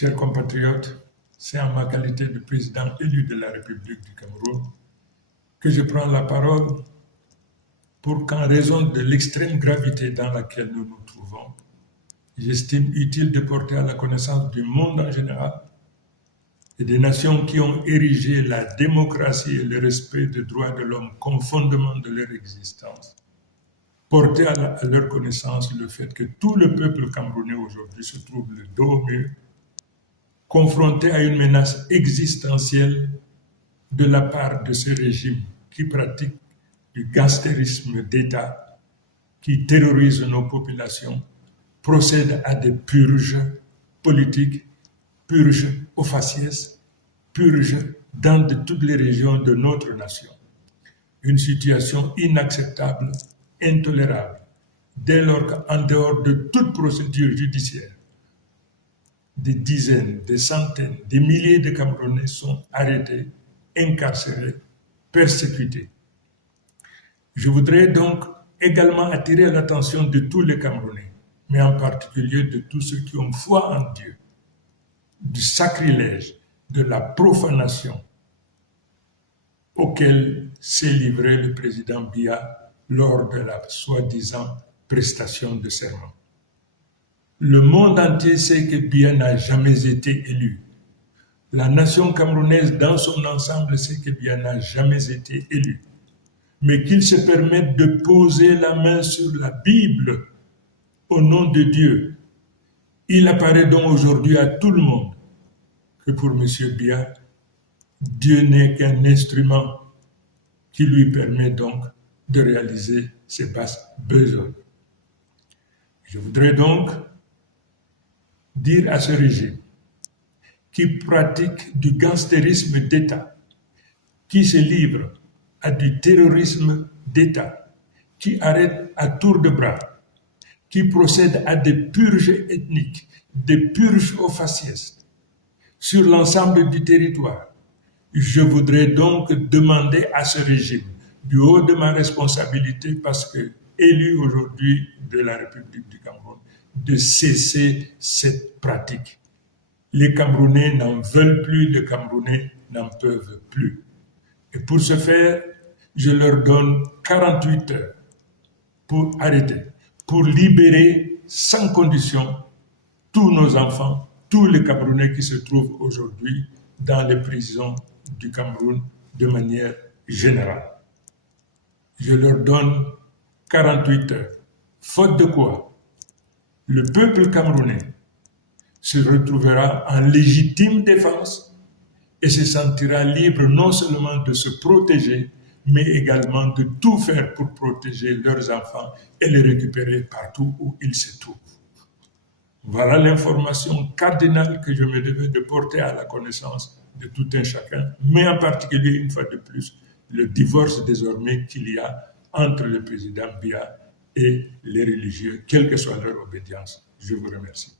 Chers compatriotes, c'est en ma qualité de président élu de la République du Cameroun que je prends la parole pour qu'en raison de l'extrême gravité dans laquelle nous nous trouvons, j'estime utile de porter à la connaissance du monde en général et des nations qui ont érigé la démocratie et le respect des droits de l'homme comme fondement de leur existence, porter à leur connaissance le fait que tout le peuple camerounais aujourd'hui se trouve le dos au mur, confronté à une menace existentielle de la part de ce régime qui pratique du gangstérisme d'État, qui terrorise nos populations, procède à des purges politiques, purges au faciès, purges dans toutes les régions de notre nation. Une situation inacceptable, intolérable, dès lors qu'en dehors de toute procédure judiciaire, des dizaines, des centaines, des milliers de Camerounais sont arrêtés, incarcérés, persécutés. Je voudrais donc également attirer l'attention de tous les Camerounais, mais en particulier de tous ceux qui ont foi en Dieu, du sacrilège, de la profanation auquel s'est livré le président Biya lors de la soi-disant prestation de serment. Le monde entier sait que Biya n'a jamais été élu. La nation camerounaise dans son ensemble sait que Biya n'a jamais été élu. Mais qu'il se permette de poser la main sur la Bible au nom de Dieu. Il apparaît donc aujourd'hui à tout le monde que pour M. Biya, Dieu n'est qu'un instrument qui lui permet donc de réaliser ses basses besognes. Je voudrais donc dire à ce régime qui pratique du gangstérisme d'État, qui se livre à du terrorisme d'État, qui arrête à tour de bras, qui procède à des purges ethniques, des purges au faciès sur l'ensemble du territoire. Je voudrais donc demander à ce régime, du haut de ma responsabilité, parce que élu aujourd'hui de la République du Cameroun, de cesser cette pratique. Les Camerounais n'en veulent plus, les Camerounais n'en peuvent plus. Et pour ce faire, je leur donne 48 heures pour arrêter, pour libérer sans condition tous nos enfants, tous les Camerounais qui se trouvent aujourd'hui dans les prisons du Cameroun de manière générale. Je leur donne 48 heures. Faute de quoi, le peuple camerounais se retrouvera en légitime défense et se sentira libre non seulement de se protéger, mais également de tout faire pour protéger leurs enfants et les récupérer partout où ils se trouvent. Voilà l'information cardinale que je me devais de porter à la connaissance de tout un chacun, mais en particulier, une fois de plus, le divorce désormais qu'il y a entre le président Biya et les religieux, quelle que soit leur obédience. Je vous remercie.